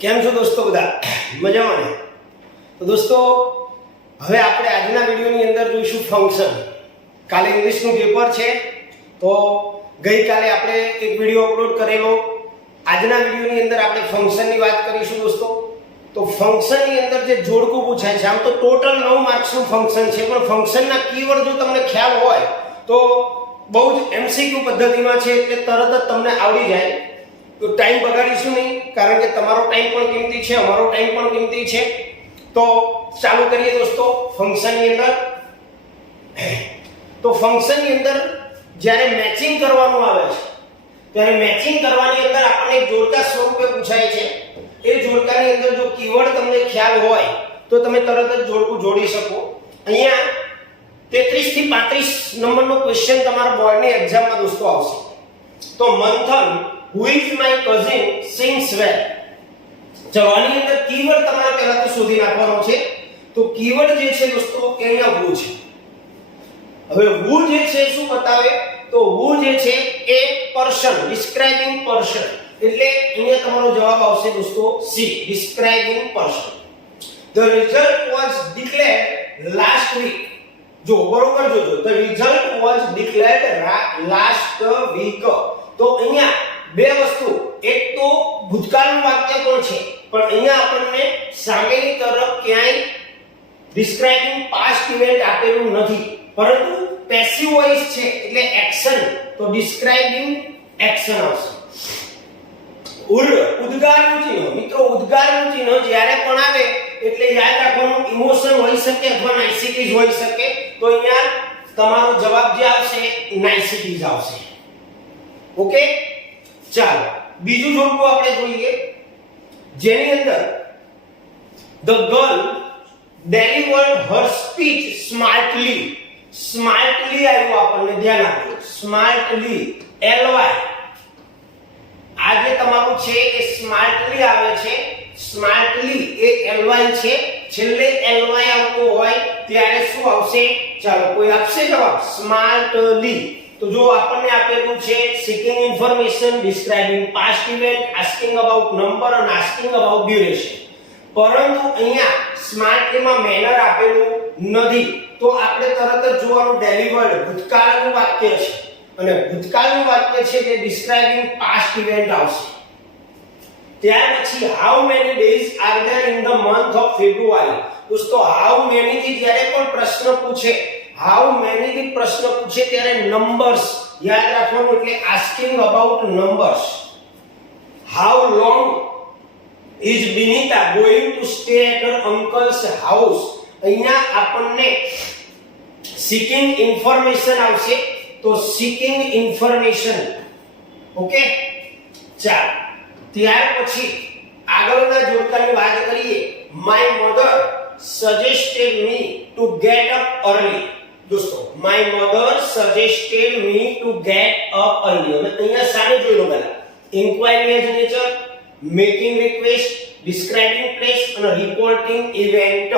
કેમ છો દોસ્તો? બધા મજામાં ને? તો દોસ્તો હવે આપણે આજના વિડિયોની અંદર જોઈશું ફંક્શન. કાલે ઇંગ્લિશનું પેપર છે તો ગઈકાલે આપણે એક વિડિયો અપલોડ કરેલો. આજના વિડિયોની અંદર આપણે ફંક્શનની વાત કરીશું દોસ્તો. તો ફંક્શનની અંદર જે જોડકું પૂછાય છે, આમ તો ટોટલ 9 માર્ક્સનું ફંક્શન છે, પણ ફંક્શનના કીવર્ડ જો તમને ખ્યાલ હોય તો બહુ જ એમસીક્યુ પદ્ધતિમાં છે, એટલે તરત જ તમને આવડી જાય. તો ટાઈમ બગાડીશું નહીં, કારણ કે તમારો ટાઈમ પણ કિંમતી છે, અમારો ટાઈમ પણ કિંમતી છે. તો ચાલુ કરીએ દોસ્તો ફંક્શનની અંદર. તો ફંક્શનની અંદર જ્યારે મેચિંગ કરવાનું આવે છે ત્યારે મેચિંગ કરવાની અંદર આપણને જોડકા સ્વરૂપે પૂછાય છે. એ જોડકાની અંદર જો કીવર્ડ તમને ખ્યાલ હોય તો તમે તરત જ જોડકું જોડી શકો. અહીંયા 33 થી 35 નંબરનો ક્વેશ્ચન તમારા બોર્ડની એક્ઝામમાં દોસ્તો આવશે. તો મંથન who is my cousin sings well. જવાની અંદર કીવર્ડ તમારે પહેલા તો શોધી નાખવાનો છે. તો કીવર્ડ જે છે દોસ્તો એ અહીંયા who છે. હવે who જે છે શું બતાવે? તો who જે છે એ પર્સન, ડિસ્ક્રાઇબિંગ પર્સન, એટલે અહીંયા તમારો જવાબ આવશે દોસ્તો C, describing person. The result was declared last week. જો બરોબર જોજો, the result was declared last week. તો અહીંયા બે વસ્તુ, એક તો ભૂતકાળનું વાક્ય પણ છે, પણ અહીંયા આપણને સામેની તરફ ક્યાંય ડિસ્ક્રાઇબિંગ પાસ્ટ ઇવેન્ટ આપેલું નથી, પરંતુ પેસિવ વોઇસ છે એટલે એક્શન, તો ડિસ્ક્રાઇબિંગ એક્શન આવશે. ઉદ્ગારનું ચિહ્ન, મિત્રો ઉદ્ગારનું ચિહ્ન જ્યારે પણ આવે એટલે યાદ રાખવાનું ઇમોશન હોઈ શકે અથવા નાઇસિટીઝ હોઈ શકે. તો અહીંયા તમારો જવાબ જે આવશે નાઇસિટીઝ આવશે. ઓકે, ચાલો બીજું જોડકું આપણે જોઈએ, જેની અંદર the girl delivered her speech smartly. Smartly આવ્યું, આપણને ધ્યાન આપજો, સ્માર્ટલી, ly. આ જે તમારું છે એ સ્માર્ટલી આવે છે, સ્માર્ટલી એ ly છે, છેલ્લે ly આવતો હોય ત્યારે શું આવશે? ચાલો કોઈ આપશે જવાબ સ્માર્ટલી. તો જો આપણને આપેલું છે seeking information, describing past event, asking about number and asking about duration, પરંતુ અહીંયા સ્માર્ટલીમાં મેનર આપેલું નથી. તો આપણે તરત જ જોવાનું ડેલિવર્ડ ભૂતકાળનું વાક્ય છે, અને ભૂતકાળનું વાક્ય છે જે describing past event આવશે. ત્યાર પછી how many days are there in the month of February. દોસ્તો how many થી જ્યારે પણ પ્રશ્ન પૂછે, how many થી પ્રશ્ન પૂછે ત્યારે નંબર્સ યાદ રાખવાનું, એટલે asking about numbers. How long is Binita going to stay at her uncle's house. અહીંયા આપણને seeking information આવશે, તો seeking information. ઓકે, ચાલો ત્યાર પછી આગળના જોડકાની વાત કરીએ. my mother suggested me to get up early. દોસ્તો my mother suggested me to get up early. હવે અહીંયા સામે જોઈ લો પહેલા inquiry as nature, making request, describing place અને reporting event.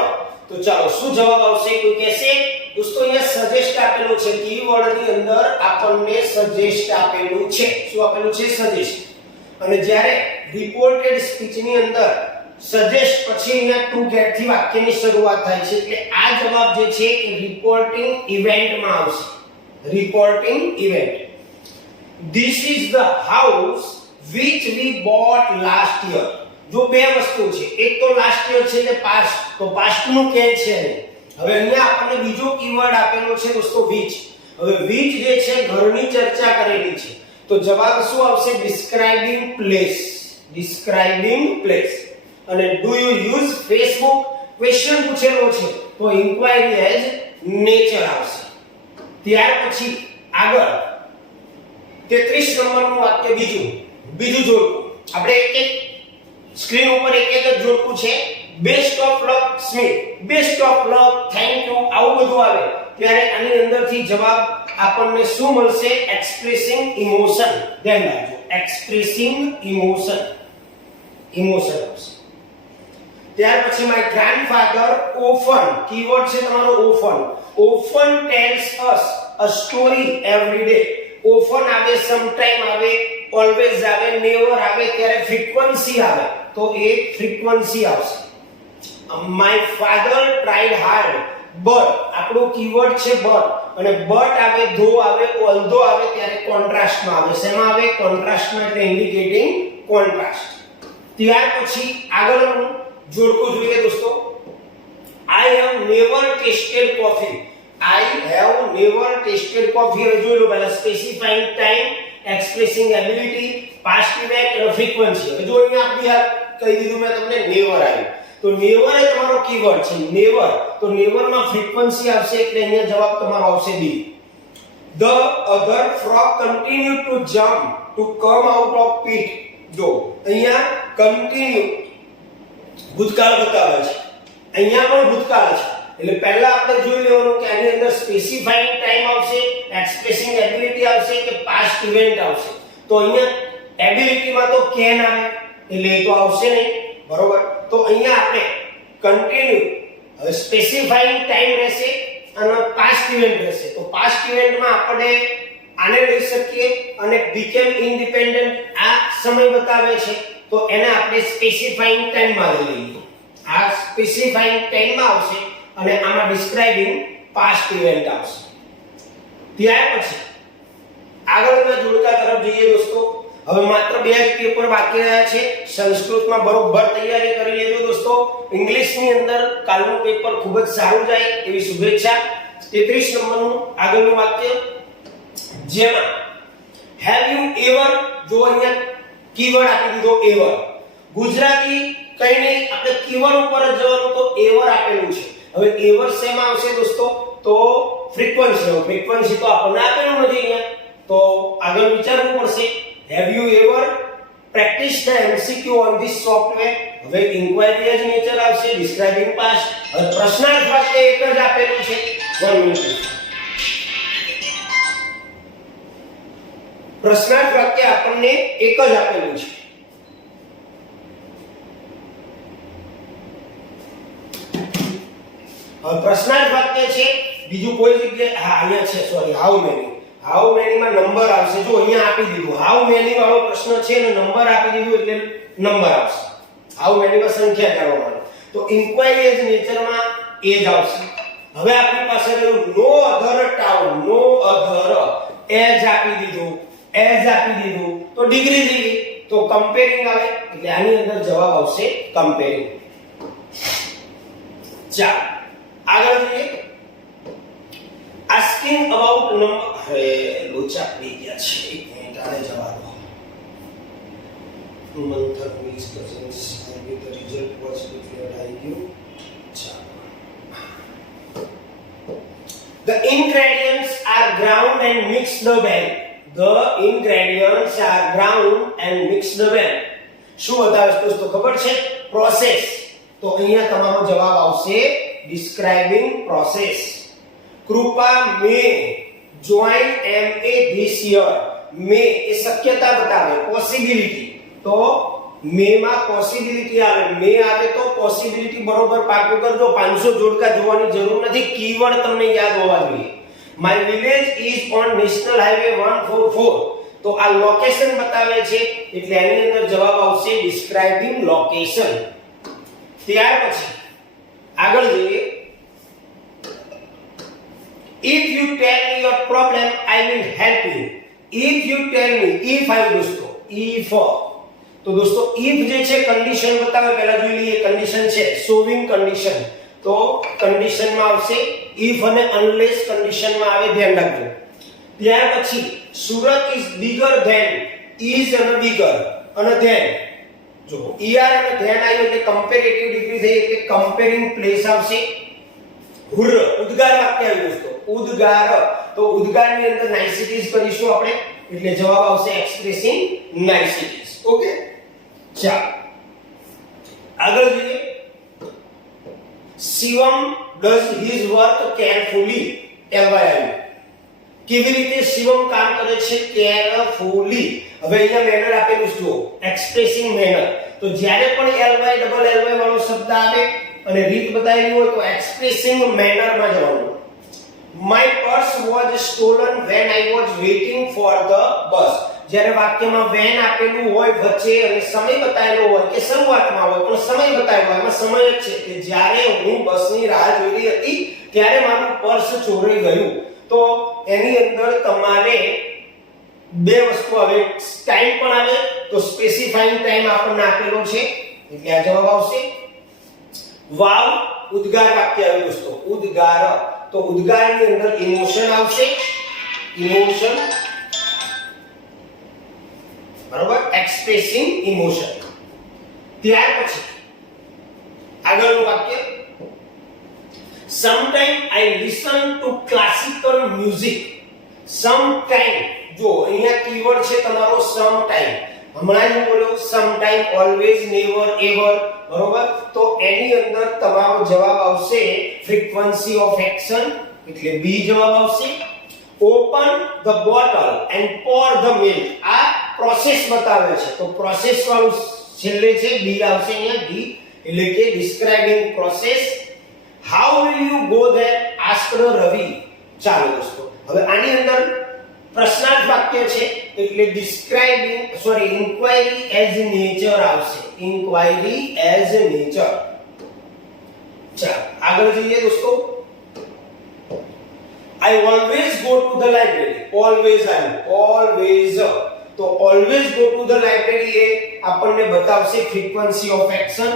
તો ચાલો શું જવાબ આવશે? કોઈ કહેશે? દોસ્તો અહીંયા સજેસ્ટ આપેલું છે, કીવર્ડની અંદર આપણને સજેસ્ટ આપેલું છે. શું આપેલું છે? સજેસ્ટ. અને જ્યારે રિપોર્ટેડ સ્પીચની અંદર સજેસ્ટ પછી અહીંયા ટુ ગેટ થી વાક્યની શરૂઆત થાય છે, એટલે આ જવાબ જે છે એ રિપોર્ટિંગ ઇવેન્ટમાં આવશે. Reporting event. This is the house which we bought last year. જો બે વસ્તુ છે, એક તો લાસ્ટ યર છે એટલે પાસ્ટ, તો પાસ્ટ નું કે છે. હવે અહીંયા આપણને બીજો કીવર્ડ આપેલો છે દોસ્તો which. હવે which જે છે ઘરની ચર્ચા કરેલી છે, તો જવાબ શું આવશે? describing place, describing place. અને do you use Facebook question પૂછેલો છે, તો inquiry as nature આવશે. ત્યાર પછી આગળ 33 નંબરનું વાક્ય, બીજું જોડકું. આપણે એક સ્ક્રીન ઉપર એક જ જોડકું છે. Best of luck Smith, best of luck, thank you, આવું બધું આવે ત્યારે આની અંદરથી જવાબ આપણને શું મળશે? Expressing emotion. ધ્યાન રાખજો, એક્સપ્રેસિંગ ઇમોશન, ઇમોશન આવશે. ત્યાર પછી માય ગ્રાન્ડફાધર ઓફન, કીવર્ડ છે તમારો often. Often tells us a story every day. Often આવે, સમટાઈમ આવે, ઓલવેઝ આવે, નેવર આવે, ત્યારે ફ્રીક્વન્સી આવે. તો એ ફ્રીક્વન્સી આવશે. My father tried hard, but આપણું કીવર્ડ છે બટ, અને બટ આવે, ધો આવે, ઓલ્ધો આવે ત્યારે કોન્ટ્રાસ્ટમાં આવે. શેમાં આવે? કોન્ટ્રાસ્ટમાં, એટલે ઇન્ડિકેટિંગ કોન્ટ્રાસ્ટ. ત્યાર પછી આગળનું જોડકું જોઈએ દોસ્તો. I have never tasted coffee. I have never tasted coffee. હવે જોઈ લો પહેલા specifying time, expressing ability, past event અને ફ્રીક્વન્સી. હવે જો અહીંયા આપણી આ કહી દીધું મેં તમને નેવર આવ્યું, તો નેવર એ તમારો કીવર્ડ છે. નેવર, તો નેવર માં ફ્રીક્વન્સી આવશે એટલે અહીંયા જવાબ તમારો આવશે D. The other frog continued to jump to come out of pit. જો અહીંયા કન્ટિન્યુ ભૂતકાળ બતાવે છે, અહીંયા પણ ભૂતકાળ છે, એટલે પહેલા આપણે જોઈ લેવાનું કે આની અંદર સ્પેસિફાઈંગ ટાઈમ આવશે, એક્સપ્રેસિંગ એબિલિટી આવશે કે પાસ્ટ ઇવેન્ટ આવશે. તો અહીંયા એબિલિટીમાં તો કેન આવે એટલે એ તો આવશે નહીં, બરોબર. તો અહીંયા આપણે કન્ટિન્યુ, હવે સ્પેસિફાઈંગ ટાઈમ રહેશે અને પાસ્ટ ઇવેન્ટ રહેશે. તો પાસ્ટ ઇવેન્ટમાં આપણે આને લઈ શકીએ અને બીકેમ ઇન્ડિપેન્ડન્ટ આ સમય બતાવે છે, તો એને આપણે સ્પેસિફાઈંગ ટાઈમમાં લઈ લઈએ. આ સ્પેસિફાઈંગ ટાઈમમાં આવશે અને આમાં ડિસ્ક્રાઇબિંગ પાસ્ટ ઇવેન્ટ આવશે. ત્યાર પછી આગળના જોડકા તરફ જઈએ દોસ્તો. હવે માત્ર 2 જ પેપર બાકી રહ્યા છે. સંસ્કૃતમાં બરોબર તૈયારી કરી લેજો દોસ્તો. ઇંગ્લિશની અંદર કાલનું પેપર ખૂબ જ સારું જાય એવી શુભેચ્છા. 33 નંબરનું આગળનું વાક્ય, જેમાં હેવ યુ એવર, જો અહીંયા કીવર્ડ આપી દીધો એવર. ગુજરાતી કઈ નહીં, આપણે કીવર્ડ ઉપર જ જવાનું, તો એવર આપેલું છે. હવે એવર શેમાં આવશે દોસ્તો? તો ફ્રીક્વન્સી. ફ્રીક્વન્સી તો આપણને આપેલું નથી અહીંયા, તો આગળ વિચારવું પડશે. Have you ever practice the MCQ on this software? હવે ઇન્ક્વાયરી જ નેચર આવશે, ડિસ્ક્રાઇબિંગ પાસ્ટ. હવે પ્રશ્નાર્થ વાક્ય એક જ આપેલું છે. 1 મિનિટ. પ્રશ્નાર્થ વાક્ય આપણને એક જ આપેલું છે. પ્રશ્નાર્થ વાક્ય છે, બીજું કોઈ જગ્યાએ, હા અહીંયા છે, sorry, how many. How many માં નંબર આવશે. જો અહીંયા આપી દીધું હાઉ મેની વાળો પ્રશ્ન છે અને નંબર આપી દીધું એટલે નંબર આવશે. હાઉ મેની માં સંખ્યા કરવાની. તો ઇન્ક્વાયરી એજ નેચરમાં એ જ આવશે. હવે આપણી પાસે રહ્યું નો અધર ટાઉન. નો અધર એજ આપી દીધું, એજ આપી દીધું, તો ડિગ્રી દીધી, તો કમ્પેરિંગ આવે એટલે આની અંદર જવાબ આવશે કમ્પેરિંગ. ચાલો આગળ જોઈએ. Asking about number. હવે લોચા પડી ગયા છે, એક મિનિટ આને જવા દો. મંથન મીન્સ કઝન્સ અને ધ રિઝલ્ટ વોઝ ડિક્લેર્ડ આઈ ગયું. ચાલો. The ingredients are ground and mixed well. The ingredients are ground and mixed well. શું બતાવે છે દોસ્તો ખબર છે? પ્રોસેસ. તો અહીંયા તમારો જવાબ આવશે describing process. Krupa may join MA this year. may એ શક્યતા બતાવે, પોસિબિલિટી. તો may માં પોસિબિલિટી આવે, may આવે તો પોસિબિલિટી બરોબર પાકું કરજો. 500 જોડકા જોવાની જરૂર નથી, કીવર્ડ તમને યાદ હોવા જોઈએ. My village is on National Highway 144. તો આ લોકેશન બતાવે છે એટલે એની અંદર જવાબ આવશે describing location. ત્યાર પછી આગળ જોઈએ. If you tell me your problem, I will help you. If you tell me, if આવ્યું દોસ્તો, if. તો દોસ્તો if જે છે કન્ડિશન બતાવે, પહેલા જોઈ લઈએ. કન્ડિશન છે સોવિંગ કન્ડિશન, તો કન્ડિશનમાં આવશે if અને unless કન્ડિશનમાં આવે, ધ્યાન રાખજો. ત્યાર પછી Surat is bigger than, is અને bigger અને then. જો er અને then આવ્યું એટલે કમ્પેરેટિવ ડિગ્રી થઈ એટલે કમ્પેરિંગ પ્લેસ આવશે. હુર ઉદ્ગાર વાક્ય આવ્યું દોસ્તો, ઉદ્ગાર. તો ઉદ્ગારની અંદર નાઇસિટીઝ કરીશું આપણે એટલે જવાબ આવશે એક્સપ્રેસિંગ નાઇસિટીઝ. ઓકે, ચાલો આગળ જોઈએ. Shivam does his work carefully. કેવી રીતે શિવમ કામ કરે છે? કેરફુલી. હવે અહીંયા મેનર આપેલું છે, એક્સપ્રેસિંગ મેનર. તો જ્યારે પણ ly ડબલ ly વાળો શબ્દ આવે અને રીત બતાવેલી હોય તો એક્સપ્રેસિંગ મેનરમાં જવાનું. My purse was stolen when I was waiting for the bus. જ્યારે વાક્યમાં when આપેલું હોય વચ્ચે અને સમય બતાવેલો હોય કે શરૂઆતમાં હોય પણ સમય બતાવેલો હોય, એમાં સમય જ છે કે જ્યારે હું બસની રાહ જોઈ રહી હતી ત્યારે મારું પર્સ ચોરાઈ ગયું. તો એની અંદર તમારે બે વસ્તુ આવે, ટાઈમ પણ આવે, તો સ્પેસિફાઈંગ ટાઈમ આપણને આપેલો છે એટલે આ જવાબ આવશે. વાવ ઉદ્ગાર વાક્ય આવે દોસ્તો, ઉદ્ગાર. તો ઉદ્ગારની અંદર ઇમોશન આવશે, ઇમોશન, બરોબર, એક્સપ્રેસિંગ ઇમોશન. ત્યાર પછી આગળનું વાક્ય, sometime I listen to classical music. sometime, જો અહીંયા કીવર્ડ છે તમારો sometime. હમણાં જ બોલ્યો sometime, always, never, ever, બરોબર. તો એની અંદર તમારો જવાબ આવશે frequency of action એટલે બી જવાબ આવશે. open the bottle and pour the milk. આ પ્રોસેસ બતાવે છે તો પ્રોસેસ વાળું છેલ્લે છે બી આવશે અહીંયા, બી એટલે કે describing process. how will you go there asked Ravi. ચાલો દોસ્તો હવે આની અંદર પ્રશ્નાર્થ વાક્ય છે એટલે describing inquiry as nature આવશે, inquiry as nature. ચાલો આગળ જોઈએ દોસ્તો. I always go to the library. always તો always go to the library એ આપણને બતાવશે frequency of action.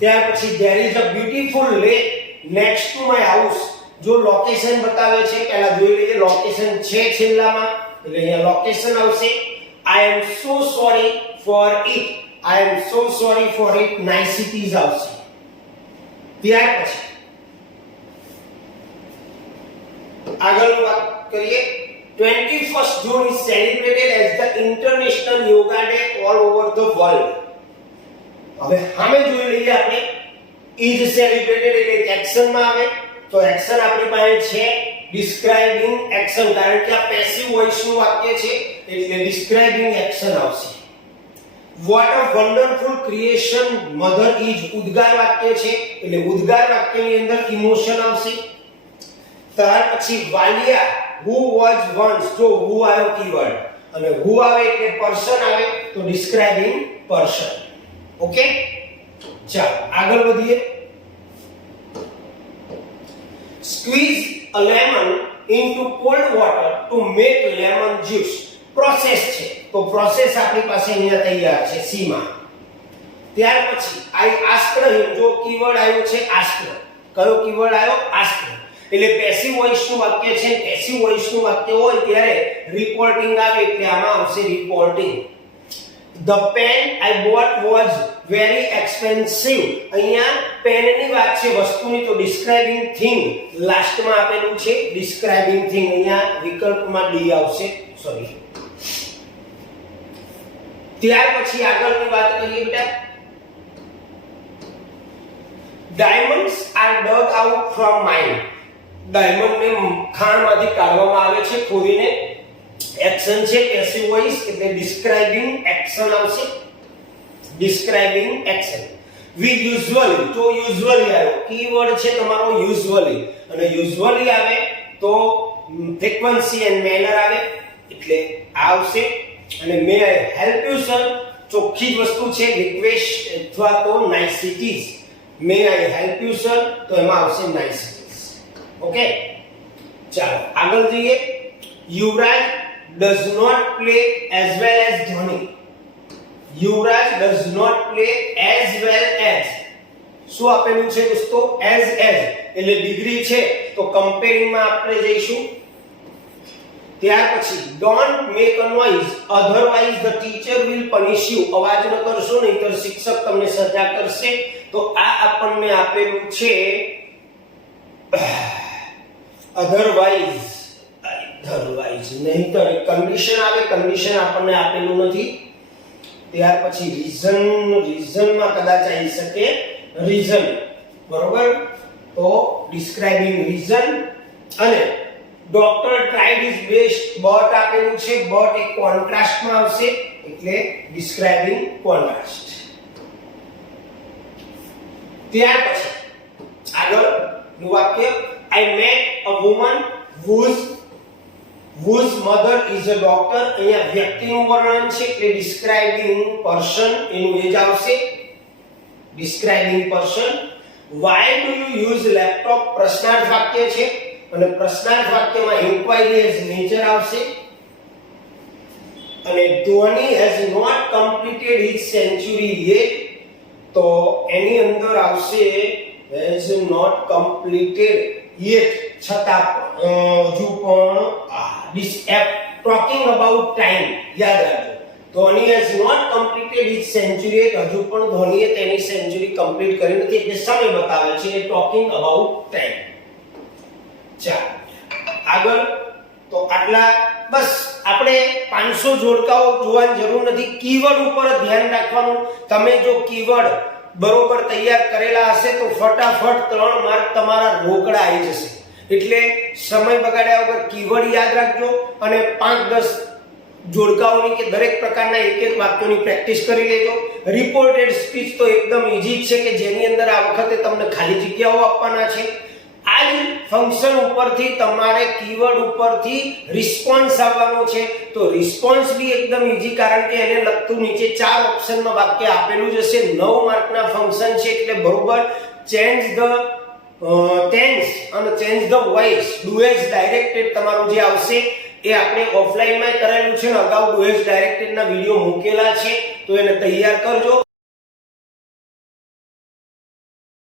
ત્યાર પછી there is a beautiful lake next to my house. જો લોકેશન બતાવે છે પહેલા જોઈ લઈએ, લોકેશન છે છેલ્લામાં એટલે અહીંયા લોકેશન આવશે. I am so sorry for it. I am so sorry for it. niceties આવશે. ત્યાર પછી આગળનું વાત કરીએ. 21st June is celebrated as the International Yoga Day all over the world. હવે સામે જોઈ લઈએ આપણે is celebrated એટલે એક્શન માં આવે તો એક્શન આપણી પાસે છે describing action, કારણ કે આ પેસિવ વોઇસ નું વાક્ય છે એટલે describing action આવશે. what a wonderful creation mother is ઉદ્ગાર વાક્ય છે એટલે ઉદ્ગાર વાક્યની અંદર ઇમોશન આવશે. ત્યાર પછી વાલિયા who was once, જો who આવ્યો કીવર્ડ અને who આવે એટલે પર્સન આવે તો describing person. ઓકે ચાલો આગળ વધીએ. squeeze a lemon into cold water to make lemon juice. Process છે તો પ્રોસેસ આપણી પાસે અહીંયા તૈયાર છે સી માં. ત્યાર પછી I asked him, જો કીવર્ડ આવ્યો છે asked. કયો કીવર્ડ આવ્યો? asked. એટલે પેસિવ વોઇસ નું વાક્ય છે, પેસિવ વોઇસ નું વાક્ય હોય ત્યારે રિપોર્ટિંગ આવે એટલે આમાં આવશે reporting. The pen I bought was very expensive. અહીંયા પેનની વાત છે વસ્તુની તો describing thing લાસ્ટમાં આપેલું છે describing thing, અહીંયા વિકલ્પમાં ડી આવશે, સોરી. ત્યાર પછી આગળની વાત કરીએ બેટા. Diamonds are dug out from mine. Diamond ને ખાણમાંથી કાઢવામાં આવે છે ખોદીને. એક્શન છે પેસિવ વોઇસ એટલે describing action આવશે, describing action. we usually, તો usually આવ્યો કીવર્ડ છે તમારો usually અને usually આવે તો frequency and manner આવે એટલે આવશે. અને may I help you sir ચોખ્ખી જ વસ્તુ છે રિક્વેસ્ટ અથવા તો niceties. may I help you sir તો એમાં આવશે niceties. ઓકે ચાલો આગળ જઈએ. યુવરાજ does not play as well as Dhoni. Yuvraj does not play as well as. શું આપેલું છે દોસ્તો? as એટલે ડિગ્રી છે તો કમ્પેરિંગ માં આપણે જઈશું. ત્યાર પછી don't make a noise otherwise the teacher will punish you. અવાજ ન કરશો નહીંતર શિક્ષક તમને સજા કરશે. તો આ આપણને આપેલું છે otherwise નહીંતર કન્ડિશન આવે, કન્ડિશન આપણને આપેલું નથી. ત્યાર પછી રીઝનમાં કદાચ આવી શકે રીઝન, બરોબર. તો ડિસ્ક્રાઇબિંગ રીઝન. અને doctor tried his best but આપેલું છે, બટ એ કોન્ટ્રાસ્ટમાં આવશે એટલે ડિસ્ક્રાઇબિંગ કોન્ટ્રાસ્ટ. ત્યાર પછી આગળનું વાક્ય I met a woman whose whose mother is a doctor. અહીંયા વ્યક્તિનું વર્ણન છે એટલે describing person એનું એ જ આવશે, describing person. Why do you use laptop? પ્રશ્નાર્થ વાક્ય છે અને પ્રશ્નાર્થ વાક્યમાં inquiry as nature આવશે. અને Dhoni has not completed his century yet, તો એની અંદર આવશે has not completed yet, છતાં હજુ પણ this app talking about time યાદ રાખજો. Dhoni has not completed his century yet, હજુ પણ ધોનીએ તેની સેન્ચુરી કમ્પ્લીટ કરી નથી એટલે સમય બતાવે છે એ talking about time. ચાલો આગળ. તો આટલા બસ, આપણે 500 જોડકાઓ જોવાની જરૂર નથી, કીવર્ડ ઉપર ધ્યાન રાખવાનું. તમે જો કીવર્ડ બરોબર તૈયાર કરેલા હશે તો ફટાફટ 3 માર્ક તમારા રોકડા આવી જશે. એટલે સમય બગાડ્યા વગર કીવર્ડ યાદ રાખજો અને 5-10 જોડકાઓની કે દરેક પ્રકારના એક વાક્યોની પ્રેક્ટિસ કરી લેજો. રિપોર્ટેડ સ્પીચ તો એકદમ ઈઝી છે કે જેની અંદર આ વખતે તમને ખાલી જગ્યાઓ આપવાના છે. આ જ ફંક્શન ઉપરથી તમારે કીવર્ડ ઉપરથી રિસ્પોન્સ આવવાનો છે. તો રિસ્પોન્સ બી એકદમ ઈઝી, કારણ કે એને લગતું નીચે 4 ઓપ્શનમાં વાક્ય આપેલું જ હશે. 9 માર્કના ફંક્શન છે એટલે બરોબર ચેન્જ ધ ટેન્સ અને change the voice, do as directed તમારું જે આવશે એ આપણે ઓફલાઈનમાં કરેલું છે ને, અગાઉ ડુ એઝ ડાયરેક્ટેડના વિડિયો મૂકેલા છે તો એને તૈયાર કરજો.